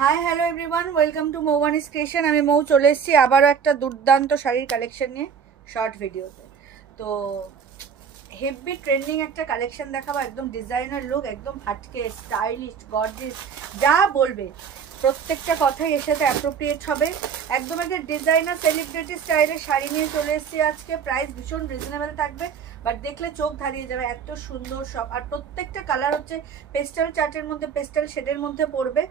High hello everyone, welcome to Moubani's creation. আমি মৌ চলে এসেছি আবারও একটা দুর্দান্ত শাড়ির কালেকশন নিয়ে শর্ট ভিডিওতে। তো হেভি ট্রেন্ডিং একটা কালেকশন দেখাবো, একদম ডিজাইনার লুক, একদম হাটকে স্টাইলিশ গর্জিয়াস, যা বলবে প্রত্যেকটা কথাই এর সাথে অ্যাপ্রোপ্রিয়েট হবে। একদম একটা ডিজাইনার সেলিব্রিটি স্টাইলের শাড়ি নিয়ে চলে এসেছি আজকে। প্রাইস ভীষণ রিজনেবল থাকবে, বাট দেখলে চোখ ধারিয়ে যাবে, এত সুন্দর সব। আর প্রত্যেকটা কালার হচ্ছে পেস্টাল চার্টের মধ্যে, পেস্টাল শেডের মধ্যে পড়বে।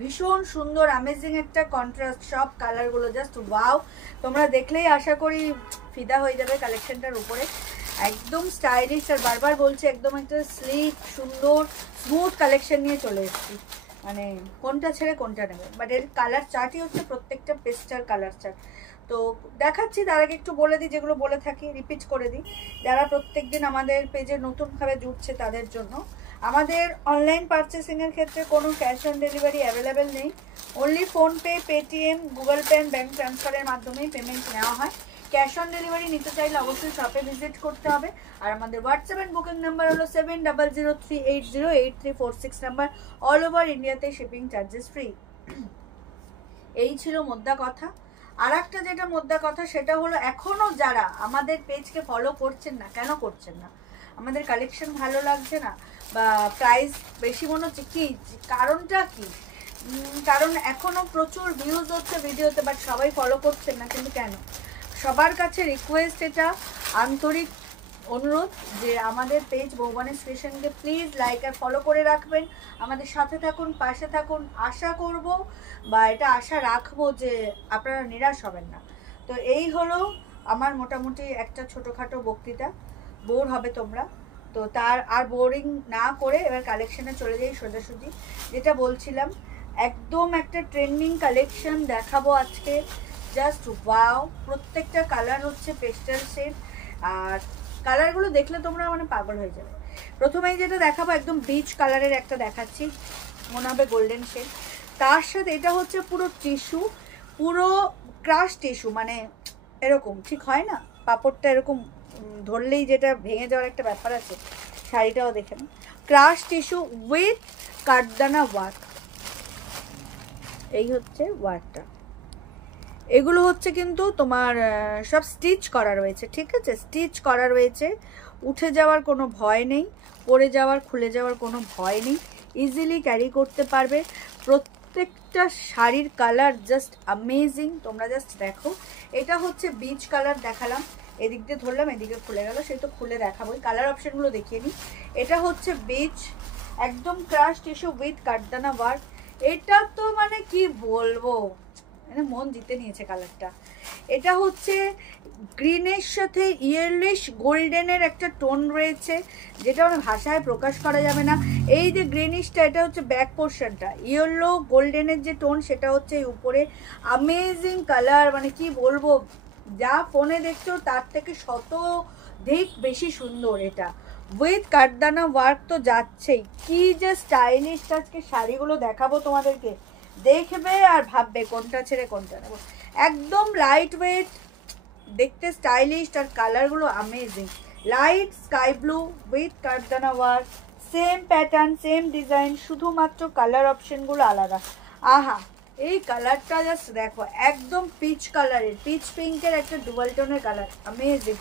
ভীষণ সুন্দর অ্যামেজিং একটা কন্ট্রাস্ট, সব কালারগুলো জাস্ট ওয়াও। তোমরা দেখলেই আশা করি ফিদা হয়ে যাবে কালেকশনটার উপরে। একদম স্টাইলিশ, আর বারবার বলছি একদম একটা স্লিক সুন্দর স্মুথ কালেকশন নিয়ে চলে এসেছি। মানে কোনটা ছেড়ে কোনটা নেবে, বাট এর কালার চার্টই হচ্ছে প্রত্যেকটা পেস্টাল কালার চার্ট। তো দেখাচ্ছি, তার আগে একটু বলে দিই, যেগুলো বলে থাকি রিপিট করে দিই। যারা প্রত্যেক দিন আমাদের পেজে নতুনভাবে জুড়ছে তাদের জন্য, আমাদের অনলাইন পারচেসিংয়ের ক্ষেত্রে কোনো ক্যাশ অন ডেলিভারি অ্যাভেলেবেল নেই। Only PhonePe, Paytm, Google pay and bank ট্রান্সফারের মাধ্যমেই পেমেন্ট নেওয়া হয়। ক্যাশ অন ডেলিভারি নিতে চাইলে অবশ্যই শপে ভিজিট করতে হবে। আর আমাদের হোয়াটসঅ্যাপ অ্যান্ড বুকিং নাম্বার হলো 7003808346 নাম্বার। অল ওভার ইন্ডিয়াতে শিপিং চার্জেস ফ্রি। এই ছিল মোদ্দা কথা। আর একটা যেটা মোদ্দা কথা সেটা হলো, এখনও যারা আমাদের পেজকে ফলো করছেন না, কেন করছেন না? আমাদের কালেকশন ভালো লাগছে না, বা প্রাইস বেশি মনে হচ্ছে, কি কারণটা কি? কারণ এখনও প্রচুর ভিউজ হচ্ছে ভিডিওতে, বাট সবাই ফলো করছেন না। কিন্তু কেন? সবার কাছে রিকোয়েস্ট, এটা আন্তরিক অনুরোধ যে আমাদের পেজ মৌবানিস ক্রিয়েশনকে প্লিজ লাইক আর ফলো করে রাখবেন। আমাদের সাথে থাকুন, পাশে থাকুন। আশা করব, বা এটা আশা রাখবো যে আপনারা নিরাশ হবেন না। তো এই হলো আমার মোটামুটি একটা ছোটোখাটো বক্তৃতা। বোর হবে তোমরা, তো তার আর বোরিং না করে এবার কালেকশানে চলে যাই সোজাসুজি। যেটা বলছিলাম, একদম একটা ট্রেন্ডিং কালেকশন দেখাবো আজকে। জাস্ট ওয়াও, প্রত্যেকটা কালার হচ্ছে পেস্টাল শেড, আর কালারগুলো দেখলে তোমরা মানে পাগল হয়ে যাবে। প্রথমেই যেটা দেখাবো একদম বিচ কালারের একটা দেখাচ্ছি, মনে হবে গোল্ডেন শেড। তার সাথে এটা হচ্ছে পুরো টিস্যু, পুরো ক্রাশ টিস্যু, মানে এরকম ঠিক হয় না, পাপড়টা এরকম ধরলেই যেটা ভেঙে যাওয়ার একটা ব্যাপার আছে। শাড়িটাও দেখে না, ক্রাশ টিস্যু উইথ কাঠদানা ওয়ার্ক। এই হচ্ছে ওয়ার্কটা। এগুলো হচ্ছে কিন্তু তোমার সব স্টিচ করা রয়েছে, ঠিক আছে? স্টিচ করা রয়েছে, উঠে যাওয়ার কোনো ভয় নেই, পরে যাওয়ার খুলে যাওয়ার কোনো ভয় নেই। ইজিলি ক্যারি করতে পারবে। প্রত্যেকটা শাড়ির কালার জাস্ট অ্যামেজিং। তোমরা জাস্ট দেখো, এটা হচ্ছে বিচ কালার দেখালাম, এদিক দিয়ে ধরলাম, এদিকে খুলে গেল, সেই তো খুলে দেখাবোই। কালার অপশানগুলো দেখিয়ে নিই। এটা হচ্ছে বিচ, একদম ক্রাশ টিস্যু উইথ কাঠদানা ওয়ার্ক। এটা তো মানে কি বলবো, মন জিতে নিয়েছে কালারটা। এটা হচ্ছে গ্রিনের সাথে ইয়েলিশ গোল্ডেনের একটা টোন রয়েছে, যেটা মানে ভাষায় প্রকাশ করা যাবে না। এই যে গ্রিনিশটা, এটা হচ্ছে ব্যাক পোর্শনটা, ইয়েলো গোল্ডেনের যে টোন সেটা হচ্ছে উপরে। অ্যামেজিং কালার, মানে কি বলবো, যা ফোনে দেখছো তার থেকে শতধিক বেশি সুন্দর। এটা উইথ কাঠদানা ওয়ার্ক তো যাচ্ছেই। কি যে স্টাইলিশ আজকে শাড়িগুলো দেখাবো তোমাদেরকে, দেখবে আর ভাববে কোনটা ছেড়ে কোনটা নেবো। একদম লাইট ওয়েট, দেখতে স্টাইলিশ, আর কালারগুলো amazing. Light sky blue with কাঠদানা work, same pattern, same design, শুধুমাত্র কালার অপশনগুলো আলাদা। আহা, এই কালারটা জাস্ট দেখো, একদম পিচ কালারের, পিচ পিঙ্কের একটা ডুয়াল টোনের কালার, অ্যামেজিং।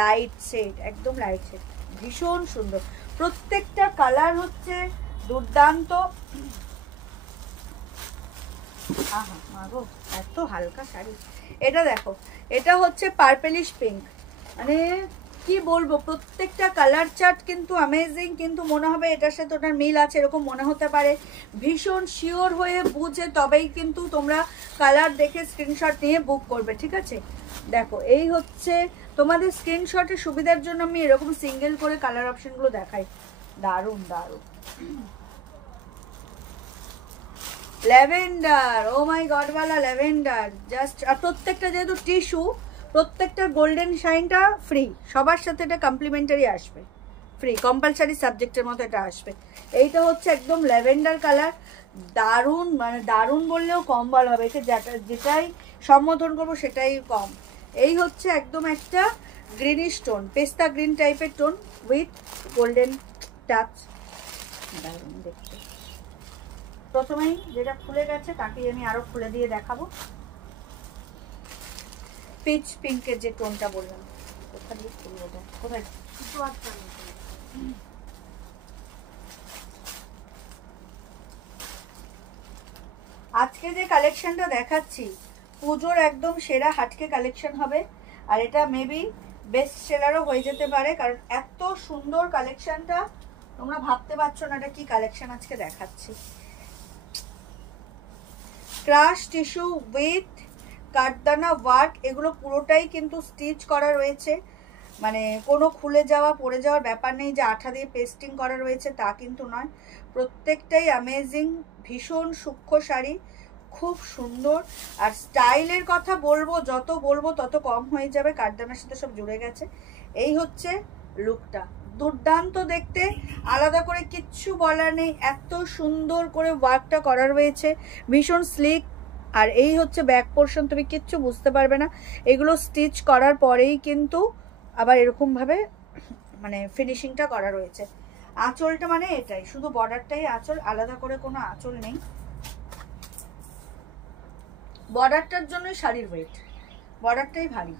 লাইট শেড, একদম লাইট শেড, ভীষণ সুন্দর। প্রত্যেকটা কালার হচ্ছে দুর্দান্ত। আহা মাগো, এত হালকা শাড়ি। এটা দেখো, এটা হচ্ছে পার্পেলিশ পিঙ্ক, মানে কি বলবো, প্রত্যেকটা কালার চার্ট কিন্তু অ্যামেজিং। কিন্তু মনে হবে এটার সাথে ওটার মিল আছে, এরকম মনে হতে পারে। ভীষণ শিওর হয়ে বুঝে তবেই কিন্তু তোমরা কালার দেখে স্ক্রিনশট নিয়ে বুক করবে, ঠিক আছে? দেখো, এই হচ্ছে তোমাদের স্ক্রিনশটের সুবিধার জন্য আমি এরকম সিঙ্গেল করে কালার অপশনগুলো দেখাই। দারুণ দারুণ ল্যাভেন্ডার, ও মাই গড वाला ল্যাভেন্ডার জাস্ট। আর প্রত্যেকটা যেহেতু টিস্যু, প্রত্যেকটা গোল্ডেন শাইনটা ফ্রি, সবার সাথে এটা কমপ্লিমেন্টারি আসবে, ফ্রি কম্পালসারি সাবজেক্টের মতো এটা আসবে। এইটা হচ্ছে একদম ল্যাভেন্ডার কালার, দারুণ, মানে দারুণ বললেও কম বলা হবে, একে যেটাই সম্বোধন করবো সেটাই কম। এই হচ্ছে একদম একটা গ্রিনিশ টোন, পেস্তা গ্রিন টাইপের টোন উইথ গোল্ডেন টাচ, দারুণ দেখতে। প্রথমেই যেটা খুলে গেছে তাকেই আমি আরো খুলে দিয়ে দেখাবো। পিচ পিঙ্কের যে টোনটা বললাম, কোথায় দিয়ে খুলবো, কোথায় আজকে যে কালেকশনটা দেখাচ্ছি পুজোর একদম সেরা হাটকে কালেকশন হবে, আর এটা মেবি বেস্ট সেলারও হয়ে যেতে পারে, কারণ এত সুন্দর কালেকশনটা তোমরা ভাবতে পারছো না এটা কি কালেকশন আজকে দেখাচ্ছি। ক্রাশ টিস্যু উইথ কাঠদানা ওয়ার্ক, এগুলো পুরোটাই কিন্তু স্টিচ করা রয়েছে, মানে কোনো খুলে যাওয়া পড়ে যাওয়ার ব্যাপার নেই যে আঠা দিয়ে পেস্টিং করা রয়েছে তা কিন্তু নয়। প্রত্যেকটাই অ্যামেজিং, ভীষণ সূক্ষ্ম শাড়ি, খুব সুন্দর। আর স্টাইলের কথা বলবো, যত বলবো তত কম হয়ে যাবে, কাঠদানার সাথে সব জুড়ে গেছে। এই হচ্ছে লুকটা, দুর্দান্ত দেখতে, আলাদা করে কিচ্ছু বলার নেই, এত সুন্দর করে ওয়ার্কটা করা রয়েছে, ভীষণ স্লিক। আর এই হচ্ছে ব্যাক পোর্শন, তুমি কিচ্ছু বুঝতে পারবে না, এগুলো স্টিচ করার পরেই কিন্তু আবার এরকম ভাবে মানে ফিনিশিংটা করা রয়েছে। আঁচলটা মানে এটাই, শুধু বর্ডারটাই আঁচল, আলাদা করে কোনো আঁচল নেই। বর্ডারটার জন্যই শাড়ির ওয়েট, বর্ডারটাই ভারী,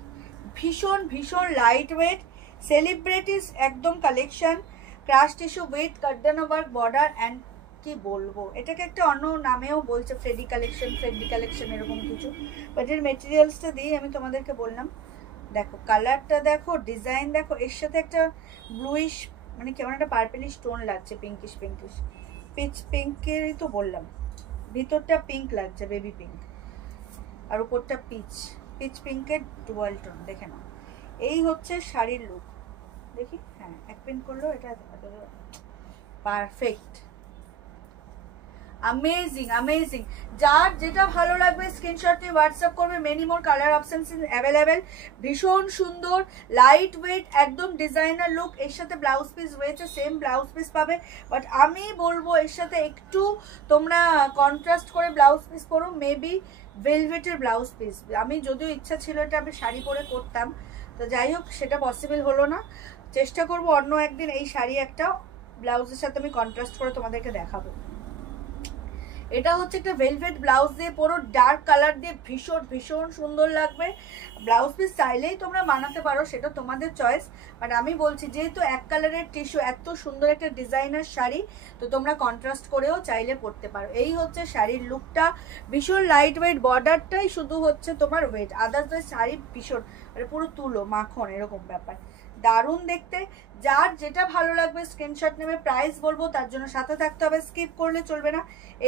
ভীষণ ভীষণ লাইট ওয়েট, সেলিব্রিটিস একদম কালেকশন, ক্রাশ টিস্যু উইথ কাঠদানা ওয়ার্ক বর্ডার। অ্যান্ড কি বলবো, এটাকে একটা অন্য নামেও বলছে, ফ্রেডি কালেকশন এরকম কিছু, বাট এর মেটেরিয়ালসটা দিয়ে আমি তোমাদেরকে বললাম। দেখো কালারটা দেখো, ডিজাইন দেখো, এর সাথে একটা ব্লুইশ মানে কেমন একটা পার্পেলিশ টোন লাগছে, পিঙ্কিশ পিচ পিঙ্কেরই তো বললাম, ভিতরটা পিঙ্ক লাগছে, বেবি পিঙ্ক, আর উপরটা পিচ পিঙ্কের ডুয়াল টোন, দেখে নাও। এই হচ্ছে শাড়ির লুক, দেখি হ্যাঁ এক পিন করলো, এটা পারফেক্ট, অ্যামেজিং। যার যেটা ভালো লাগবে স্ক্রিনশট নিয়ে হোয়াটসঅ্যাপ করবে, many more colour options available, ভীষণ সুন্দর লাইট ওয়েট, একদম ডিজাইনার লুক। এর সাথে ব্লাউজ পিস রয়েছে, সেম ব্লাউজ পিস পাবে, বাট আমি বলবো এর সাথে একটু তোমরা কন্ট্রাস্ট করে ব্লাউজ পিস পরো, মেবি ভেলভেটের ব্লাউজ পিস। আমি যদিও ইচ্ছা ছিল এটা আমি শাড়ি পরে করতাম, তো যাই হোক সেটা পসিবল হলো না, চেষ্টা করব অন্য একদিন এই শাড়ি একটা ব্লাউজের সাথে আমি কন্ট্রাস্ট করে তোমাদেরকে দেখাবো। এটা হচ্ছে একটা ভেলভেট ব্লাউজ দিয়ে, পুরো ডার্ক কালার দিয়ে ভীষণ সুন্দর লাগবে। ব্লাউজ পিস চাইলেই তোমরা বানাতে পারো, সেটা তোমাদের চয়েস, বাট আমি বলছি যেহেতু এক কালারের টিস্যু, এত সুন্দর একটা ডিজাইনার শাড়ি, তো তোমরা কন্ট্রাস্ট করেও চাইলে পরতে পারো। এই হচ্ছে শাড়ির লুকটা, ভীষণ লাইট ওয়েট, বর্ডারটাই শুধু হচ্ছে তোমার ওয়েট, আদার্স শাড়ি ভীষণ মানে পুরো তুলো মাখন এরকম ব্যাপার, দারুণ দেখতে। যার যেটা ভালো লাগবে স্ক্রিনশট নেবে, প্রাইস বলবো তার জন্য সাথে থাকতে হবে, স্কিপ করলে চলবে না।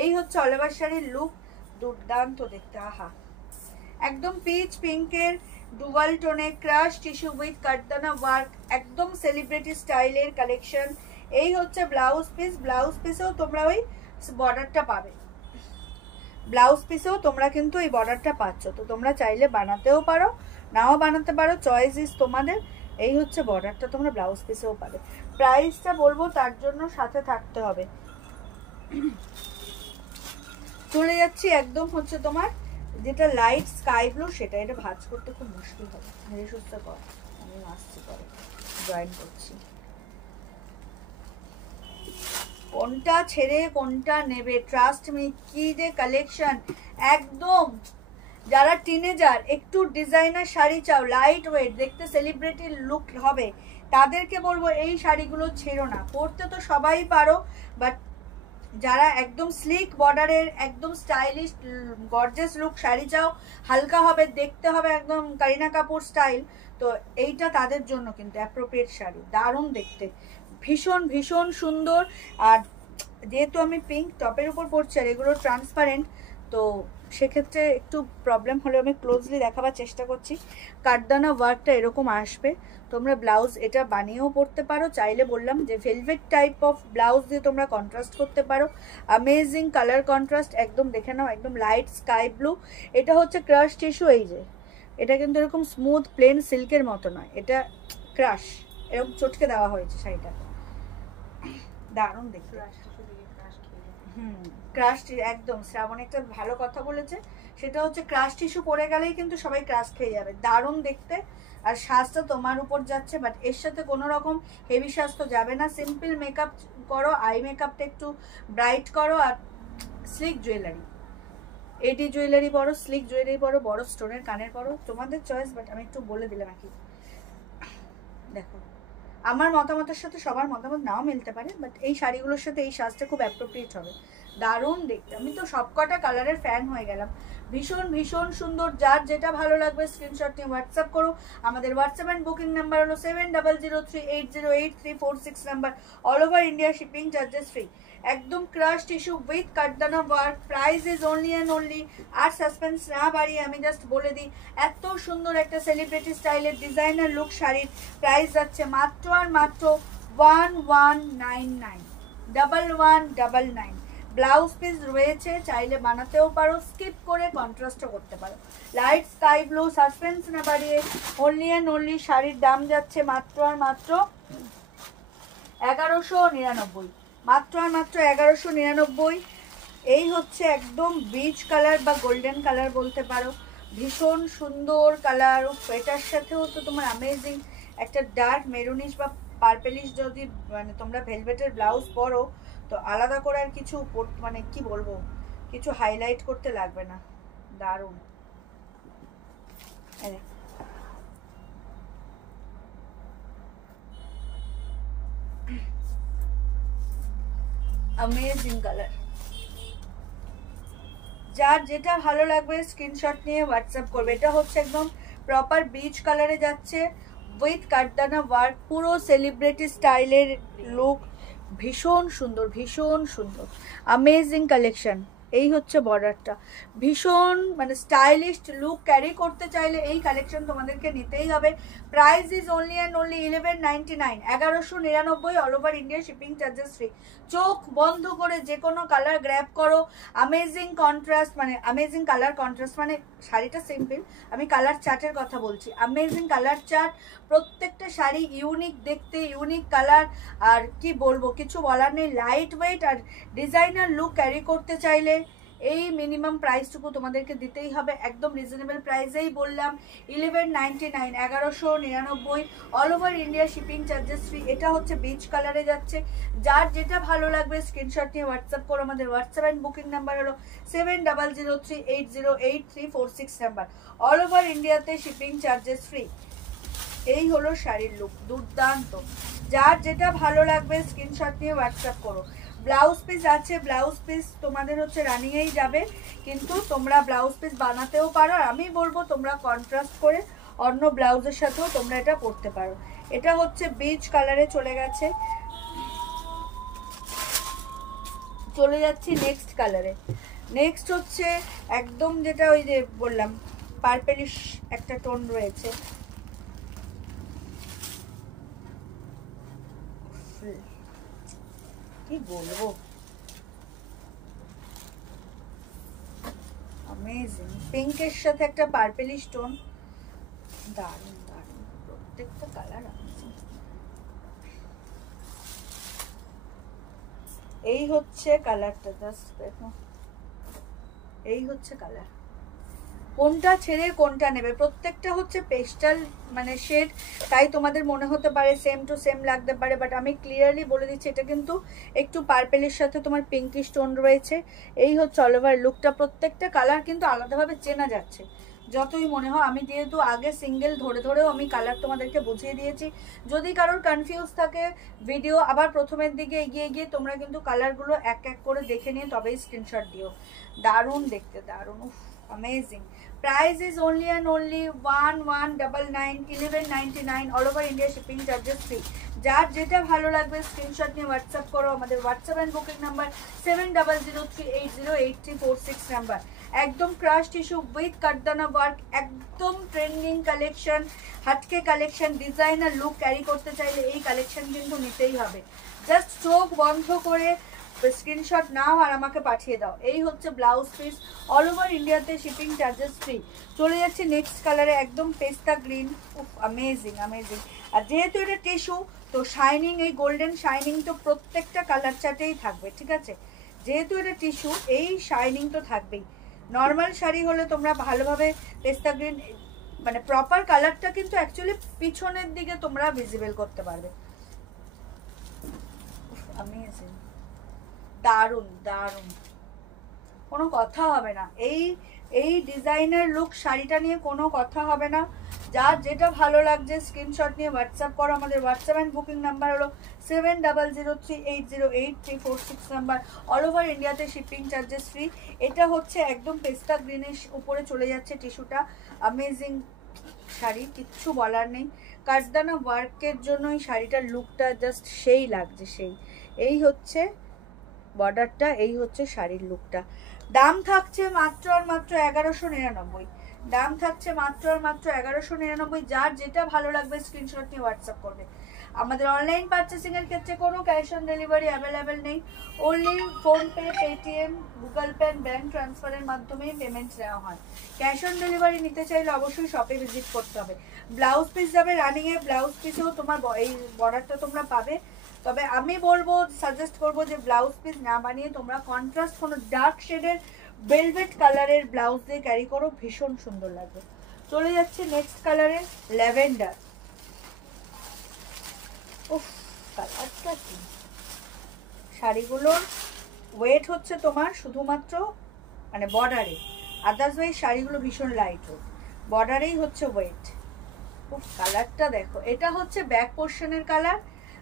এই হচ্ছে অল ওভার শাড়ির লুক, দুর্দান্ত দেখতে, আহা, একদম পিচ পিঙ্কের ডুয়াল টোনে ক্রাশ টিস্যু উইথ কাঠদানা ওয়ার্ক, একদম সেলিব্রিটি স্টাইলের কালেকশন। এই হচ্ছে ব্লাউজ পিসেও তোমরা ওই বর্ডারটা পাবে, ব্লাউজ পিসেও তোমরা কিন্তু এই বর্ডারটা পাচ্ছ, তো তোমরা চাইলে বানাতেও পারো, নাও বানাতে পারো, চয়েস ইজ তোমাদের। এই হচ্ছে বর্ডারটা, তোমরা ব্লাউজ পিসেও পাবে। প্রাইসটা বলবো তার জন্য সাথে থাকতে হবে। চলে যাচ্ছি একদম হচ্ছে তোমার যেটা লাইট স্কাই ব্লু, সেটা, এটা ভাঁজ করতে খুব মুশকিল হবে, ধীরে সুস্থ কর, আমি আসছি পরে জয়েন করছি। কোনটা ছেড়ে কোনটা নেবে, ট্রাস্ট মি, কি যে কালেকশন, একদম যারা টিনেজার একটু ডিজাইনার শাড়ি চাও, লাইট ওয়েট দেখতে সেলিব্রিটির লুক হবে, তাদেরকে বলবো এই শাড়িগুলো ছেড়ো না। পরতে তো সবাই পারো, বাট যারা একদম স্লিক বর্ডারের একদম স্টাইলিশ গর্জিয়াস লুক শাড়ি চাও, হালকা হবে, দেখতে হবে একদম কারিনা কাপুর স্টাইল, তো এইটা তাদের জন্য কিন্তু অ্যাপ্রোপ্রিয়েট শাড়ি, দারুণ দেখতে, ভীষণ সুন্দর। আর যেহেতু আমি পিঙ্ক টপের উপর পরছি আর এগুলো ট্রান্সপারেন্ট, তো সেক্ষেত্রে একটু প্রবলেম হলেও আমি ক্লোজলি দেখাবার চেষ্টা করছি। কাঠদানা ওয়ার্কটা এরকম আসবে, তোমরা ব্লাউজ এটা বানিয়েও পরতে পারো, চাইলে বললাম যে ভেলভেট টাইপ অফ ব্লাউজ দিয়ে তোমরা কন্ট্রাস্ট করতে পারো, অ্যামেজিং কালার কন্ট্রাস্ট, একদম দেখে নাও, একদম লাইট স্কাই ব্লু। এটা হচ্ছে ক্রাশ টিস্যু, এই যে এটা কিন্তু এরকম স্মুথ প্লেন সিল্কের মতো নয়, এটা ক্রাশ, এরকম চটকে দেওয়া হয়েছে শাড়িটা, দারুণ দেখতে। ক্রাশ একদম, শ্রাবণ একটা ভালো কথা বলেছে, সেটা হচ্ছে ক্রাশ টিস্যু পরে গেলেই কিন্তু সবাই ক্রাশ খেয়ে যাবে, দারুণ দেখতে। আর সাজটা তোমার উপর যাচ্ছে, বাট এর সাথে কোনো রকম হেভি সাজ তো যাবে না, সিম্পল মেকআপ করো, আই মেকআপটা একটু ব্রাইট করো, আর স্লিক জুয়েলারি, এডি জুয়েলারি পরো, স্লিক জুয়েলারি পরো, বড় স্টোনের কানের পরো, তোমাদের চয়েস, বাট আমি একটু বলে দিলাম আর কি। দেখো আমার মতামতের সাথে সবার মতামত নাও মিলতে পারে, বাট এই শাড়িগুলোর সাথে এই সাজটা খুব অ্যাপ্রোপ্রিয়েট হবে, দারুণ দেখতে। আমি তো সবকটা কালারের ফ্যান হয়ে গেলাম, ভীষণ ভীষণ সুন্দর। যার যেটা ভালো লাগবে স্ক্রিনশট নিয়ে হোয়াটসঅ্যাপ করো। আমাদের হোয়াটসঅ্যাপ অ্যান্ড বুকিং নাম্বার হলো 7003808346 number. All over India shipping charges free. একদম ক্রাশ টিস্যু উইথ কাটদানা work, price is only and only. আর সাসপেন্স না বাড়িয়ে আমি জাস্ট বলে দিই, এত সুন্দর একটা সেলিব্রিটি স্টাইলের ডিজাইনার লুক শাড়ির প্রাইস যাচ্ছে মাত্র আর মাত্র 1199, 1199। ব্লাউজ পিস রয়েছে, চাইলে বানাতেও পারো, স্কিপ করে কন্ট্রাস্টও করতে পারো। লাইট স্কাই ব্লু, সাসপেন্স না বাড়িয়ে অনলি অ্যান্ড অনলি শাড়ির দাম যাচ্ছে মাত্র আর মাত্র 1199, মাত্র আর মাত্র 1199। এই হচ্ছে একদম বিচ কালার বা গোল্ডেন কালার বলতে পারো, ভীষণ সুন্দর কালার। এটার সাথেও তো তোমার অ্যামেজিং একটা ডার্ক মেরুনিশ বা পার্পেলিশ যদি মানে তোমরা ভেলভেটের ব্লাউজ পরো, তো আলাদা করে আর কিছু মানে কি বলবো, কিছু হাইলাইট করতে লাগবে না, দারুণ। Amazing colour. যার যেটা ভালো লাগবে স্ক্রিনশট নিয়ে হোয়াটসঅ্যাপ করবে। এটা হচ্ছে একদম প্রপার বিচ কালারে যাচ্ছে উইথ কাটদানা ওয়ার্ক, পুরো সেলিব্রিটি স্টাইলের লুক, ভীষণ সুন্দর, ভীষণ সুন্দর, অ্যামেজিং কালেকশন। এই হচ্ছে বর্ডারটা, ভীষণ মানে স্টাইলিশ লুক ক্যারি করতে চাইলে এই কালেকশন তোমাদেরকে নিতেই হবে। Price is only and only 1199, 1199, all over India shipping charges free. চোখ বন্ধ করে যে কোনো কালার গ্র্যাব করো। অ্যামেজিং কন্ট্রাস্ট, মানে অ্যামেজিং কালার কন্ট্রাস্ট, মানে শাড়িটা সিম্পল, আমি কালার চার্টের কথা বলছি। অ্যামেজিং কালার চার্ট, প্রত্যেকটা শাড়ি ইউনিক দেখতে, ইউনিক কালার, আর কি বলবো, কিছু বলার নেই। লাইট ওয়েট আর ডিজাইনার লুক ক্যারি করতে চাইলে এই মিনিমাম প্রাইসটুকু তোমাদেরকে দিতেই হবে। একদম রিজনেবল প্রাইসেই বললাম, 1199, 1199, all over India shipping charges free. এটা হচ্ছে বিচ কালারে যাচ্ছে। যার যেটা ভালো লাগবে স্ক্রিনশট নিয়ে হোয়াটসঅ্যাপ করো। আমাদের হোয়াটসঅ্যাপ অ্যান্ড বুকিং নাম্বার হলো 7003808346 নাম্বার। অল ওভার ইন্ডিয়াতে শিপিং চার্জেস ফ্রি। এই হলো শাড়ির লুক, দুর্দান্ত। যার যেটা ভালো লাগবে স্ক্রিনশট নিয়ে হোয়াটসঅ্যাপ করো। ব্লাউজ পিস আছে, ব্লাউজ পিস তোমাদের হচ্ছে রানিংয়েই যাবে, কিন্তু তোমরা ব্লাউজ পিস বানাতেও পারো। আর আমি বলবো তোমরা কন্ট্রাস্ট করে অন্য ব্লাউজের সাথেও তোমরা এটা পরতে পারো। এটা হচ্ছে বিচ কালারে চলে গেছে, চলে যাচ্ছি নেক্সট কালারে। নেক্সট হচ্ছে একদম যেটা ওই যে বললাম পার্পেলিশ একটা টোন রয়েছে, কি বলবো, অ্যামেজিং। পিঙ্কের সাথে একটা পার্পেলিশ টোন, দারুণ দারুণ, প্রত্যেকটা কালার অ্যামেজিং। এই হচ্ছে কালারটা, জাস্ট দেখো, এই হচ্ছে কালার। কোনটা ছেড়ে কোনটা নেবে, প্রত্যেকটা হচ্ছে পেস্টাল মানে শেড, তাই তোমাদের মনে হতে পারে সেম টু সেম লাগতে পারে, বাট আমি ক্লিয়ারলি বলে দিচ্ছি এটা কিন্তু একটু পার্পেলের সাথে তোমার পিঙ্কিশ টোন রয়েছে। এই হচ্ছে অল ওভার লুকটা, প্রত্যেকটা কালার কিন্তু আলাদাভাবে চেনা যাচ্ছে যতই মনে হয়। আমি যেহেতু আগে সিঙ্গেল ধরে ধরেও আমি কালার তোমাদেরকে বুঝিয়ে দিয়েছি, যদি কারোর কনফিউজ থাকে ভিডিও আবার প্রথমের দিকে এগিয়ে গিয়ে তোমরা কিন্তু কালারগুলো এক এক করে দেখে নিয়ে তবেই স্ক্রিনশট দিও। দারুণ দেখতে, দারুণ, amazing. Price is only and only 1199, 1199, all over India shipping charges free. যার যেটা ভালো লাগবে স্ক্রিনশট নিয়ে হোয়াটসঅ্যাপ করো। আমাদের WhatsApp and booking number 7003808346 number. একদম ক্রাশ টিস্যু উইথ কাটদানা ওয়ার্ক, একদম ট্রেন্ডিং কালেকশন, হাটকে কালেকশন। ডিজাইনার লুক ক্যারি করতে চাইলে এই কালেকশন কিন্তু নিতেই হবে। জাস্ট চোখ বন্ধ করে স্ক্রিনশট নাও আর আমাকে পাঠিয়ে দাও। এই হচ্ছে ব্লাউজ পিস, অল ওভার ইন্ডিয়াতে শিপিং চার্জেস ফ্রি। চলে যাচ্ছে নেক্সট কালারে, একদম পেস্তা গ্রিন, অ্যামেজিং অ্যামেজিং। আর যেহেতু এটা টিস্যু তো শাইনিং, এই গোল্ডেন শাইনিং তো প্রত্যেকটা কালার চার্টেই থাকবে, ঠিক আছে? যেহেতু এটা টিস্যু এই শাইনিং তো থাকবেই। নর্মাল শাড়ি হলে তোমরা ভালোভাবে পেস্তা গ্রিন মানে প্রপার কালারটা কিন্তু অ্যাকচুয়ালি পিছনের দিকে তোমরা ভিজিবল করতে পারবে। অ্যামেজিং, দারুণ দারুণ। কোনো কথা হবে না। এই এই ডিজাইনার লুক শাড়িটা নিয়ে কোনো কথা হবে না। যার যেটা ভালো লাগছে স্ক্রিনশট নিয়ে হোয়াটসঅ্যাপ করো। আমাদের হোয়াটসঅ্যাপ অ্যান্ড বুকিং নাম্বার হলো 7003808346 নাম্বার। অল ওভার ইন্ডিয়াতে শিপিং চার্জেস ফ্রি। এটা হচ্ছে একদম পেস্তা গ্রিনের উপরে চলে যাচ্ছে টিস্যুটা। অ্যামেজিং শাড়ি, কিচ্ছু বলার নেই। কাঠদানা ওয়ার্কের জন্য এই শাড়িটার লুকটা জাস্ট সেই লাগছে, সেই। এই হচ্ছে বর্ডারটা, এই হচ্ছে শাড়ির লুকটা। দাম থাকছে মাত্র আর মাত্র 1199। দাম থাকছে মাত্র আর মাত্র 1199। যার যেটা ভালো লাগবে স্ক্রিনশট নিয়ে হোয়াটসঅ্যাপ করবে। আমাদের অনলাইন পারচেসিং এর ক্ষেত্রে কোনো ক্যাশ অন ডেলিভারি অ্যাভেলেবেল নেই। Only PhonePe, Paytm, Google pay, bank ট্রান্সফারের মাধ্যমেই পেমেন্ট নেওয়া হয়। ক্যাশ অন ডেলিভারি নিতে চাইলে অবশ্যই শপে ভিজিট করতে হবে। ব্লাউজ পিস যাবে রানিংয়ে, ব্লাউজ পিসেও তোমার এই বর্ডারটা তোমরা পাবে। তবে আমি বলবো, সাজেস্ট করবো যে ব্লাউজ পিস না বানিয়ে তোমরা কন্ট্রাস্ট কোনো ডার্ক শেডের ভেলভেট কালারের ব্লাউজ দিয়ে ক্যারি করো, ভীষণ সুন্দর লাগবে। চলে যাচ্ছে নেক্সট কালারে, ল্যাভেন্ডার। উফ, কালারটা কি! শাড়িগুলোর ওয়েট হচ্ছে তোমার শুধুমাত্র মানে বর্ডারে, আদারওয়াইজ শাড়িগুলো ভীষণ লাইট ওয়েট, বর্ডারেই হচ্ছে ওয়েট। উফ, কালারটা দেখো। এটা হচ্ছে ব্যাক পোর্শনের কালার,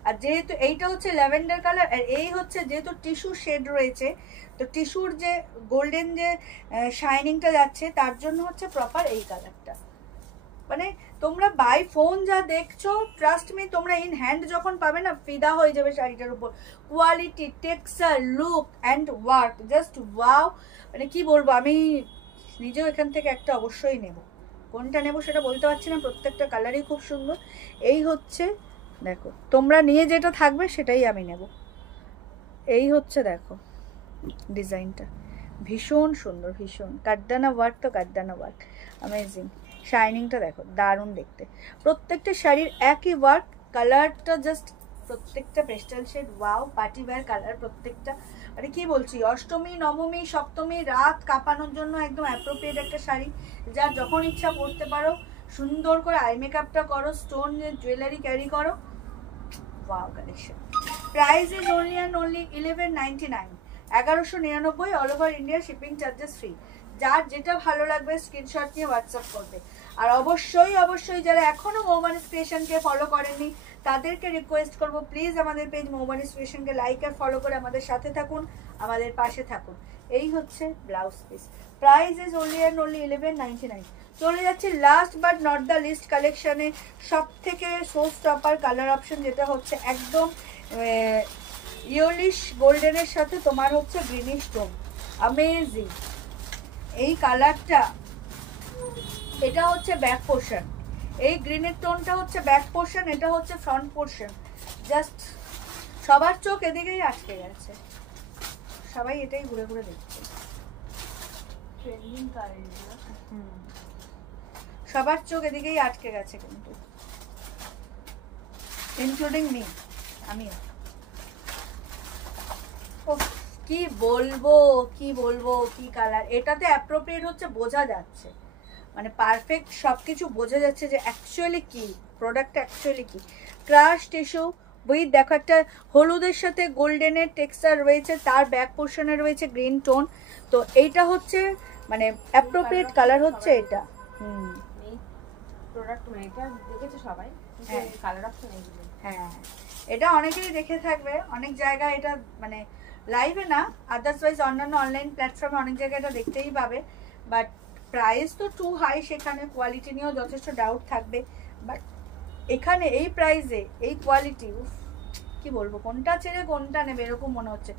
আর যেহেতু এইটা হচ্ছে ল্যাভেন্ডার কালার, আর এই হচ্ছে যেহেতু টিস্যু শেড রয়েছে, তো টিস্যুর যে গোল্ডেন যে শাইনিংটা যাচ্ছে তার জন্য হচ্ছে প্রপার এই কালারটা। মানে তোমরা বাই ফোন যা দেখছো, ট্রাস্ট মি, তোমরা ইন হ্যান্ড যখন পাবে না, ফিদা হয়ে যাবে শাড়িটার উপর। Quality, texture, look and work, just wow. মানে কি বলবো, আমি নিজেও এখান থেকে একটা অবশ্যই নেব। কোনটা নেব সেটা বলতে পারছি না, প্রত্যেকটা কালারই খুব সুন্দর। এই হচ্ছে দেখো, তোমরা নিয়ে যেটা থাকবে সেটাই আমি নেব। এই হচ্ছে দেখো ডিজাইনটা, ভীষণ সুন্দর, ভীষণ। কাঠদানা ওয়ার্ক তো কাঠদানা ওয়ার্ক, অ্যামেজিং। শাইনিংটা দেখো, দারুণ দেখতে। প্রত্যেকটা শাড়ির একই ওয়ার্ক, কালারটা জাস্ট প্রত্যেকটা pastel shade, wow. Party wear colour প্রত্যেকটা। মানে কি বলছি, অষ্টমী, নবমী, সপ্তমী রাত কাঁপানোর জন্য একদম অ্যাপ্রোপ্রিয়েট একটা শাড়ি। যার যখন ইচ্ছা পরতে পারো, সুন্দর করে আই মেকআপটা করো, স্টোন জুয়েলারি ক্যারি করো, wow collection. Price is only and only 1199, 1199। All over India shipping charges free. যার যেটা ভালো লাগবে স্ক্রিনশট নিয়ে হোয়াটসঅ্যাপ করবে। আর অবশ্যই অবশ্যই যারা এখনো মৌবানিস ক্রিয়েশনকে ফলো করেননি, তাদেরকে রিকোয়েস্ট করবো, প্লিজ আমাদের পেজ মৌবানিস ক্রিয়েশনকে লাইক আর ফলো করে আমাদের সাথে থাকুন, আমাদের পাশে থাকুন। এই হচ্ছে blouse piece. Price is only and only 1199। চলে যাচ্ছে last but not the least কালেকশনে, সব থেকে শো স্টপার কালার অপশন, যেটা হচ্ছে একদম ইয়েলিশ গোল্ডেনের সাথে তোমার হচ্ছে গ্রিনিশ টোন। অ্যামেজিং এই কালারটা। এটা হচ্ছে ব্যাক পোর্শন, এই গ্রিনের টোনটা হচ্ছে ব্যাক পোর্শন, এটা হচ্ছে ফ্রন্ট পোর্শন। জাস্ট সবার চোখ এদিকেই আটকে গেছে, সবাই এটাই ঘুরে ঘুরে দেখছে। ট্রেন্ডিং কালার, সবার চোখ এদিকেই আটকে গেছে কিন্তু, ইনক্লুডিং মি, আমিও। কি বলবো, কি বলবো, কি কালার। এটাতে অ্যাপ্রোপ্রিয়েট হচ্ছে, বোঝা যাচ্ছে, মানে পারফেক্ট সবকিছু বোঝা যাচ্ছে যে অ্যাকচুয়ালি কি প্রোডাক্ট, অ্যাকচুয়ালি কি। ক্রাশ টিস্যু উইথ দেখো একটা হলুদের সাথে গোল্ডেনের টেক্সচার রয়েছে, তার ব্যাক পোর্শনে রয়েছে গ্রিন টোন। তো এইটা হচ্ছে মানে অ্যাপ্রোপ্রিয়েট কালার হচ্ছে এটা। প্রোডাক্ট মানে এটা দেখেছে সবাই, কালার অপশন এইগুলো। হ্যাঁ, এটা অনেকেই দেখে থাকবে, অনেক জায়গায় এটা মানে লাইভে না, আদার্সওয়াইজ অন্যান্য অনলাইন প্ল্যাটফর্মে অনেক জায়গায় এটা দেখতেই পাবে। বাট প্রাইস তো টু হাই, সেখানে কোয়ালিটি নিয়েও যথেষ্ট ডাউট থাকবে। বাট এখানে এই প্রাইসে এই কোয়ালিটি, কি বলবো, কোনটা ছেড়ে কোনটা নেবে এরকম মনে হচ্ছে।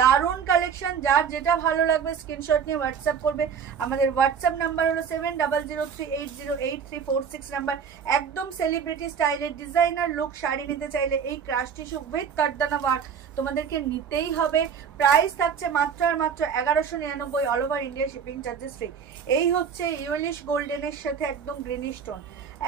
দারুণ কালেকশন। যার যেটা ভালো লাগবে স্ক্রিনশট নিয়ে হোয়াটসঅ্যাপ করবে। আমাদের হোয়াটসঅ্যাপ নাম্বার হলো 7003808346 নাম্বার। একদম সেলিব্রিটি স্টাইলের ডিজাইনার লুক শাড়ি নিতে চাইলে এই ক্রাশ টিস্যু উইথ কাঠদানা ওয়ার্ক তোমাদেরকে নিতেই হবে। প্রাইস থাকছে মাত্র আর মাত্র 1199, all over India shipping charges free. এই হচ্ছে ইয়েলিশ গোল্ডেনের সাথে একদম গ্রিনিশ টোন,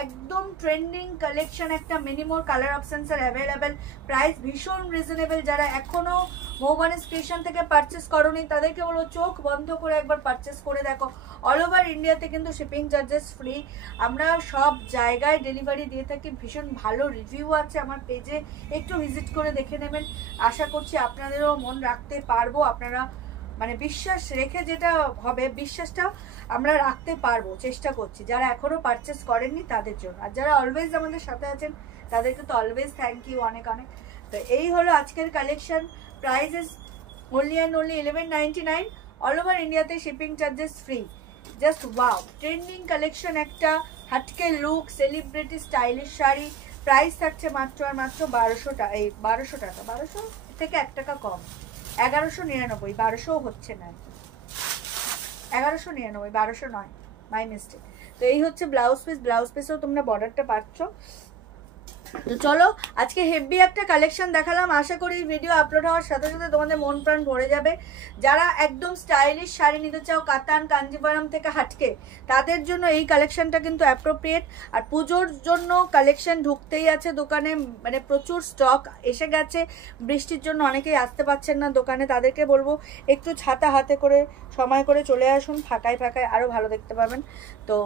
একদম ট্রেন্ডিং কালেকশন, একটা মিনিমোর কালার অপশনস আর অ্যাভেলেবেল। প্রাইস ভীষণ রিজনেবল। যারা এখনো মৌবানিস ক্রিয়েশন থেকে পারচেস করোনি, তাদেরকে বলো চোখ বন্ধ করে একবার পারচেস করে দেখো। অল ওভার ইন্ডিয়াতে কিন্তু শিপিং চার্জেস ফ্রি। আমরা সব জায়গায় ডেলিভারি দিয়ে থাকি, ভীষণ ভালো রিভিউ আছে আমার পেজে, একটু ভিজিট করে দেখে নেবেন। আশা করছি আপনাদেরও মন রাখতে পারবো, আপনারা মানে বিশ্বাস রেখে যেটা হবে, বিশ্বাসটা আমরা রাখতে পারবো, চেষ্টা করছি। যারা এখনো পারচেস করেননি তাদের জন্য, আর যারা অলওয়েজ আমাদের সাথে আছেন তাদেরকে তো অলওয়েজ থ্যাংক ইউ অনেক অনেক। তো এই হলো আজকের collection. Price is only and only 1199, all over ইন্ডিয়াতে shipping charges free. Just wow, trending collection, একটা হাটকে look, celebrity stylish sari. Price থাকছে মাত্র আর মাত্র 1200 টাকা, এই 1200 টাকা, 1200 থেকে 1 টাকা কম, 1199, 1200 হচ্ছে না, 1199, 1200 নয়, মাই মিস্টেক। তো এই হচ্ছে ব্লাউজ পিস, ব্লাউজ পিসেও তোমরা বর্ডারটা পাচ্ছ। তো চলো আজকে হেভি একটা কালেকশন দেখালাম, আশা করি ভিডিও আপলোড হওয়ার সাথে সাথে তোমাদের মন প্রাণ ভরে যাবে। যারা একদম স্টাইলিশ শাড়ি নিতে চাও কাতান কাঞ্জিভারাম থেকে হাটকে, তাদের জন্য এই কালেকশনটা কিন্তু অ্যাপ্রোপ্রিয়েট। আর পুজোর জন্য কালেকশন ঢুকতেই আছে দোকানে, মানে প্রচুর স্টক এসে গেছে। বৃষ্টির জন্য অনেকেই আসতে পারছেন না দোকানে, তাদেরকে বলবো একটু ছাতা হাতে করে সময় করে চলে আসুন, ফাঁকায় ফাঁকায় আরও ভালো দেখতে পাবেন। তো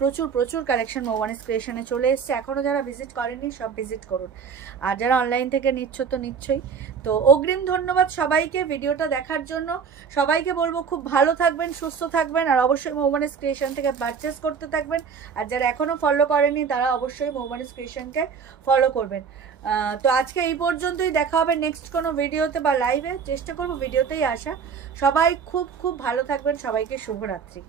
প্রচুর প্রচুর কালেকশন মৌবানিস ক্রিয়েশনে চলে এসছে, এখনও যারা ভিজিট করেননি সব ভিজিট করুন, আর যারা অনলাইন থেকে নিচ্ছ তো নিচ্ছই। তো অগ্রিম ধন্যবাদ সবাইকে ভিডিওটা দেখার জন্য। সবাইকে বলবো খুব ভালো থাকবেন, সুস্থ থাকবেন, আর অবশ্যই মৌবানিস ক্রিয়েশন থেকে পারচেস করতে থাকবেন। আর যারা এখনও ফলো করেননি তারা অবশ্যই মৌবানিস ক্রিয়েশনকে ফলো করবেন। তো আজকে এই পর্যন্তই, দেখা হবে নেক্সট কোনো ভিডিওতে বা লাইভে, চেষ্টা করবো ভিডিওতেই আসা। সবাই খুব খুব ভালো থাকবেন, সবাইকে শুভরাত্রি।